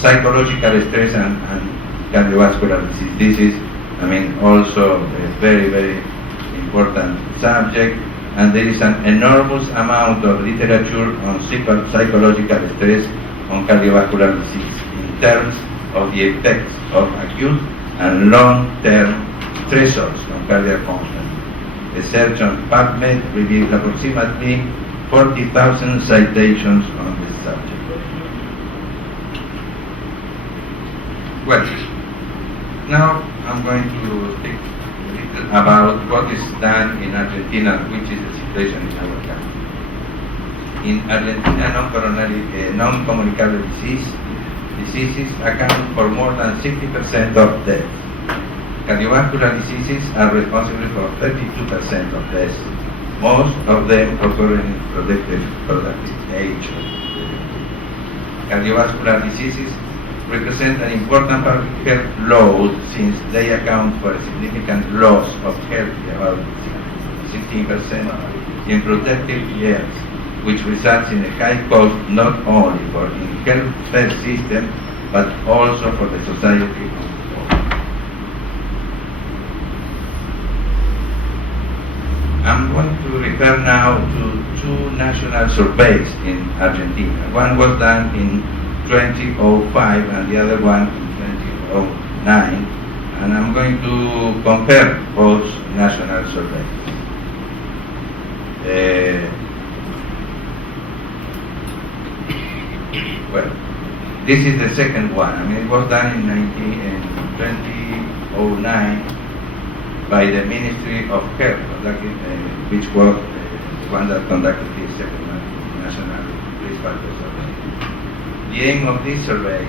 psychological stress and cardiovascular disease. This is, also a very, very important subject, and there is an enormous amount of literature on psychological stress on cardiovascular disease in terms of the effects of acute and long-term stressors on cardiac function. A search on PubMed revealed approximately 40,000 citations on this subject. Well, now I'm going to speak a little about what is done in Argentina, which is the situation in our country. In Argentina, non-communicable diseases account for more than 60% of deaths. Cardiovascular diseases are responsible for 32% of deaths, most of them occurring in productive age. Cardiovascular diseases represent an important public health load since they account for a significant loss of health, about 16% in productive years, which results in a high cost not only for the health system but also for the society. I'm going to refer now to two national surveys in Argentina. One was done in 2005 and the other one in 2009, and I'm going to compare both national surveys. Well, this is the second one. It was done in 2009 by the Ministry of Health, which was the one that conducted this second national risk factor survey. The aim of this survey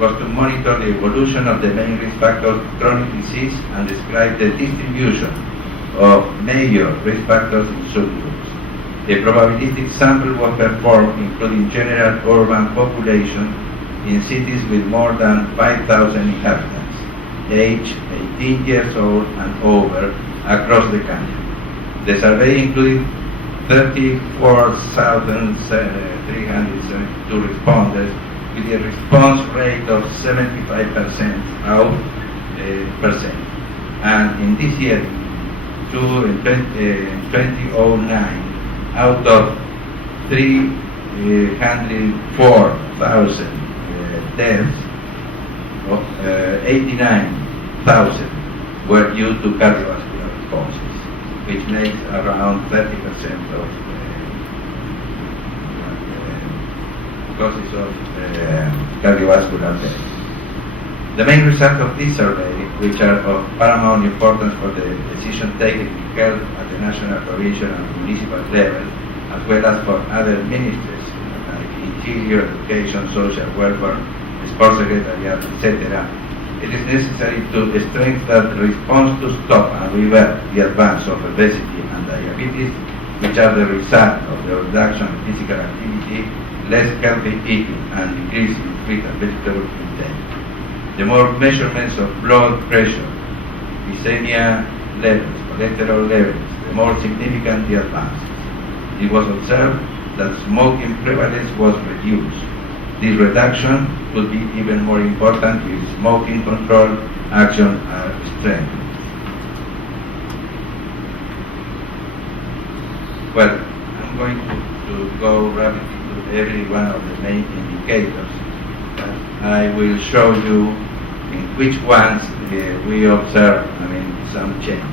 was to monitor the evolution of the main risk factors of chronic disease and describe the distribution of major risk factors in subgroups. A probabilistic sample was performed, including general urban population in cities with more than 5,000 inhabitants, aged 18 years old and over, across the country. The survey included 34,372 responders with a response rate of 75%. And in this year, 2009, out of 304,000 deaths, 89,000 were due to cardiovascular causes, which makes around 30% of causes of cardiovascular death. The main results of this survey, which are of paramount importance for the decision taken in health at the national, provincial, and municipal level, as well as for other ministries like Interior, Education, Social Welfare, Sports Secretariat, etc., it is necessary to strengthen the response to stop and revert the advance of obesity and diabetes, which are the result of the reduction in physical activity, less healthy eating, and decrease in fruit and vegetable intake. The more measurements of blood pressure, glycemia levels, cholesterol levels, the more significant the advances. It was observed that smoking prevalence was reduced. This reduction could be even more important if smoking control action are strengthened. Well, I'm going to go rapidly to every one of the main indicators. I will show you in which ones we observe, some changes.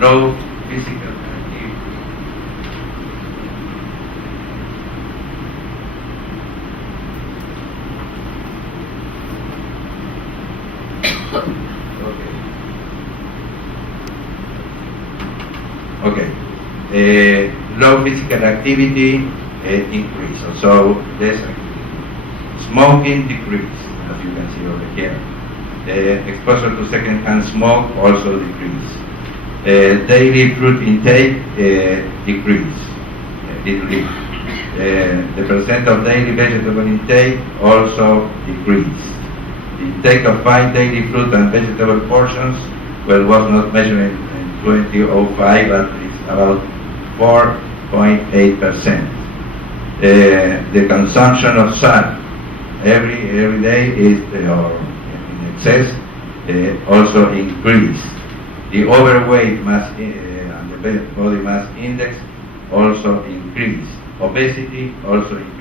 Low physical activity. Okay. Low physical activity increase, so less activity. Smoking decrease, as you can see over here. Exposure to second-hand smoke also decrease. Daily fruit intake decrease, little. The percent of daily vegetable intake also decrease. The intake of 5 daily fruit and vegetable portions, was not measured in 2005, but it's about 4.8%. The consumption of salt every day is or in excess also increase. The overweight mass and the body mass index also increase. Obesity also increase.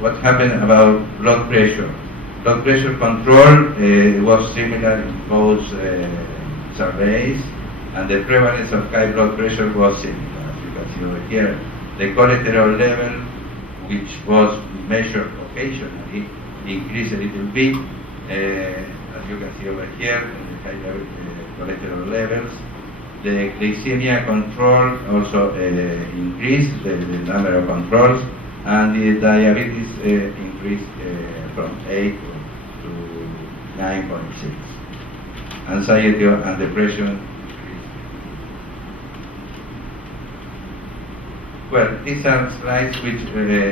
What happened about blood pressure? Blood pressure control was similar in both surveys, and the prevalence of high blood pressure was similar. As you can see over here, the cholesterol level, which was measured occasionally, increased a little bit. As you can see over here, in the high cholesterol levels. The glycemia control also increased, the number of controls, and the diabetes increased from 8 to 9.6. Anxiety and depression increased. Well, these are slides which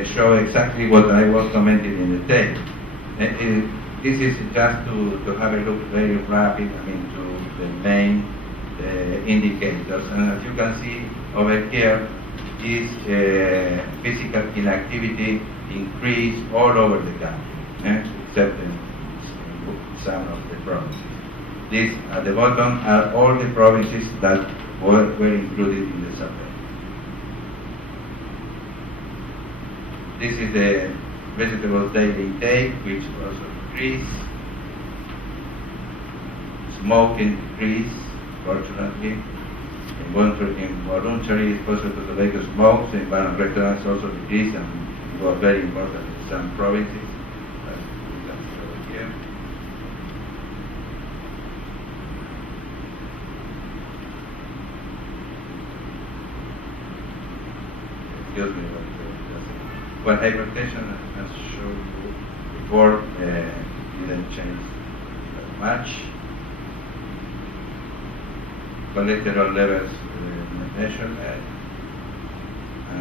show exactly what I was commenting in the text. This is just to have a look very rapid, to the main indicators. And as you can see over here, is physical inactivity increased all over the country, except in some of the provinces. These at the bottom are all the provinces that were included in the survey. This is the vegetable daily intake, which also increased. Smoking decreased, fortunately. Involuntary exposure to tobacco smokes in bar and restaurants also decreased, and it was very important in some provinces, as you can see over here. Excuse me, well, hypertension, as shown you before, didn't change very much. Cholesterol levels measured,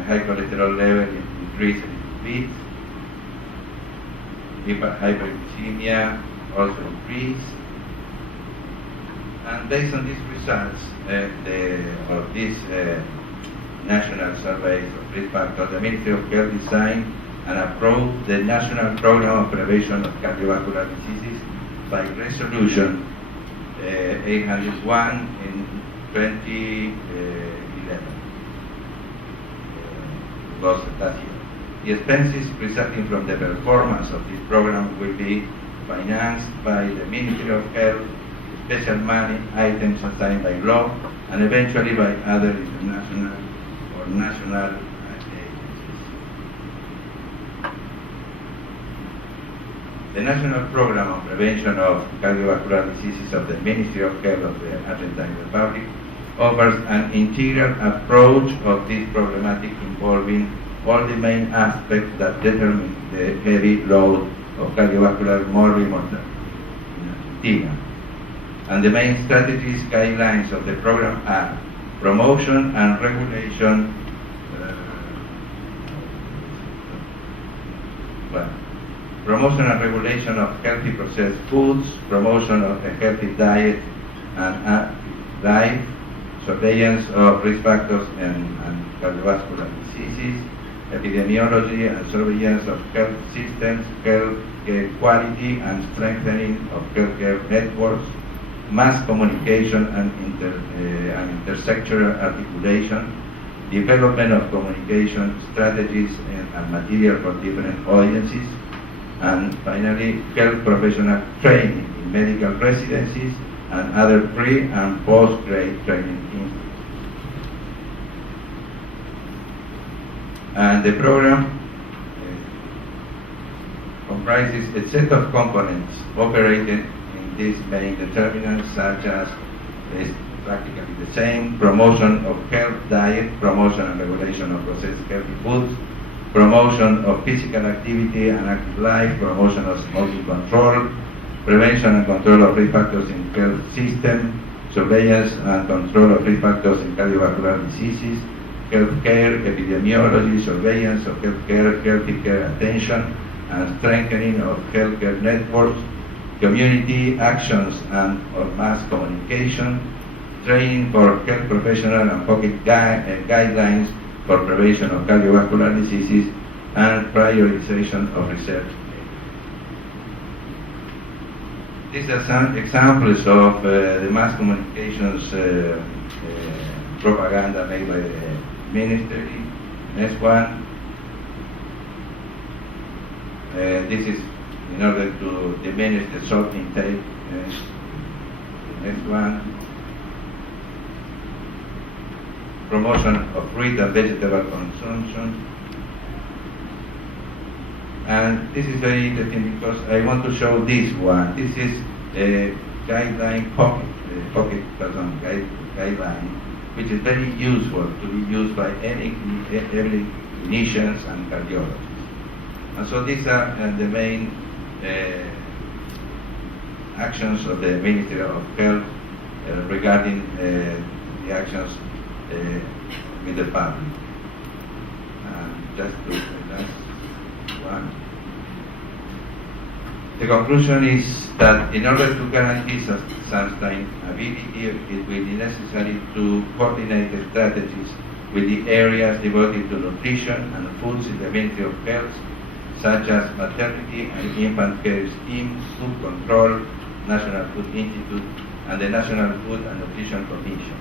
high cholesterol level increased a little bit. Hyperglycemia also increased. And based on these results of these national surveys of risk factors, the Ministry of Health designed and approved the National Program of Prevention of Cardiovascular Diseases by Resolution 801 in 2011. Was last year. The expenses resulting from the performance of this program will be financed by the Ministry of Health, special money items assigned by law, and eventually by other international or national agencies. The National Program of Prevention of Cardiovascular Diseases of the Ministry of Health of the Argentine Republic offers an integral approach of this problematic involving all the main aspects that determine the heavy load of cardiovascular morbid mortality in Argentina. And the main strategies guidelines of the program are promotion and regulation promotion and regulation of healthy processed foods, promotion of a healthy diet and active life, surveillance of risk factors and cardiovascular diseases, epidemiology and surveillance of health systems, healthcare quality and strengthening of healthcare networks, mass communication and intersectoral articulation, development of communication strategies and material for different audiences, and finally, health professional training in medical residencies and other pre- and post-grade training institutes. And the program comprises a set of components operated in these main determinants, such as is practically the same: promotion of health diet, promotion and regulation of processed healthy foods, promotion of physical activity and active life, promotion of smoking control, prevention and control of risk factors in health system, surveillance and control of risk factors in cardiovascular diseases, healthcare, epidemiology, surveillance of healthcare, healthy care attention, and strengthening of healthcare networks, community actions and or mass communication, training for health professionals and pocket guidelines for prevention of cardiovascular diseases, and prioritization of research. These are some examples of the mass communications propaganda made by the ministry. Next one. This is in order to diminish the salt intake. Next one. Promotion of fruit and vegetable consumption. And this is very interesting because I want to show this one. This is a guideline guideline, which is very useful to be used by early clinicians and cardiologists. And so these are the main actions of the Ministry of Health regarding the actions with the public. Just to the last one. The conclusion is that in order to guarantee sustainability, it will be necessary to coordinate the strategies with the areas devoted to nutrition and foods in the Ministry of Health, such as maternity and infant care scheme, food control, National Food Institute, and the National Food and Nutrition Commission.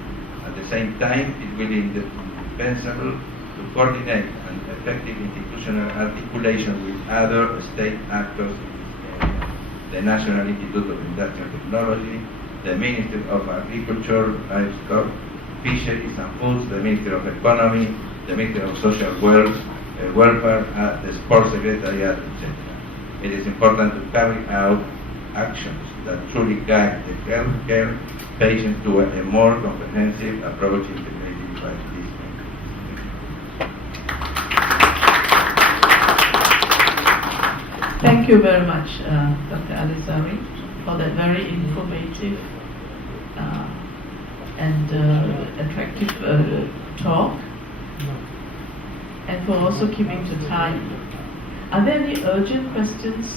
At the same time, it will be indispensable to coordinate an effective institutional articulation with other state actors in this area: the National Institute of Industrial Technology, the Ministry of Agriculture, Livestock, Fisheries and Foods, the Ministry of Economy, the Ministry of Social Welfare, the Sports Secretariat, etc. It is important to carry out actions that truly guide the healthcare patient to a more comprehensive approach integrated by this mechanism. Thank you very much, Dr. Elizari, for that very informative and attractive talk, and for also keeping to time. Are there any urgent questions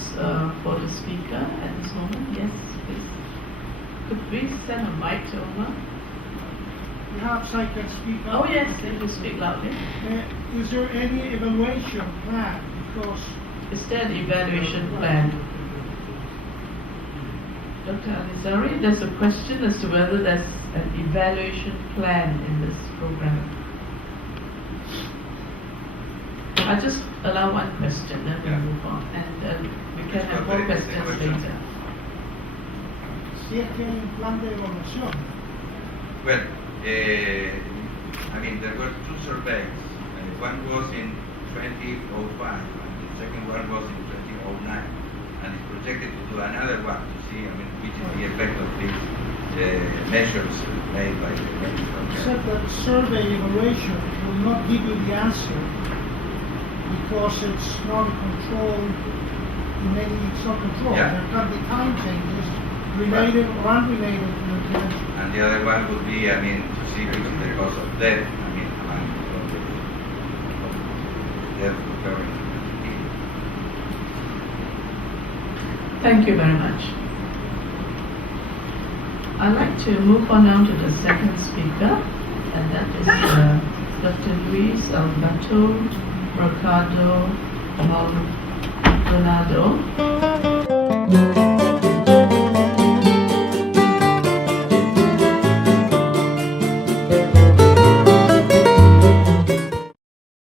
for the speaker at this moment? Yes, please. Could we send a mic over? Perhaps I can speak up. Oh yes, if you speak loudly. Is there any evaluation plan? Because Is there an evaluation plan? Dr. Elizari, there's a question as to whether there's an evaluation plan in this program. I'll just allow one question, then we'll move on, and we can have more questions later. si es que hay un plan de evaluación. Well, I mean, there were two surveys. One was in 2005, and the second one was in 2009. And it's projected to do another one to see, I mean, which is the effect of these measures made by the medical. Except that survey evaluation will not give you the answer because it's not controlled it's not controlled. Yeah. There can be time changes related or unrelated to the intervention. And the other one would be, I mean, to see which is the cause of death, I mean, among the death occurring. Thank you very much. I'd like to move on now to the second speaker, and that is Dr. Luis Alberto Mercado Maldonado.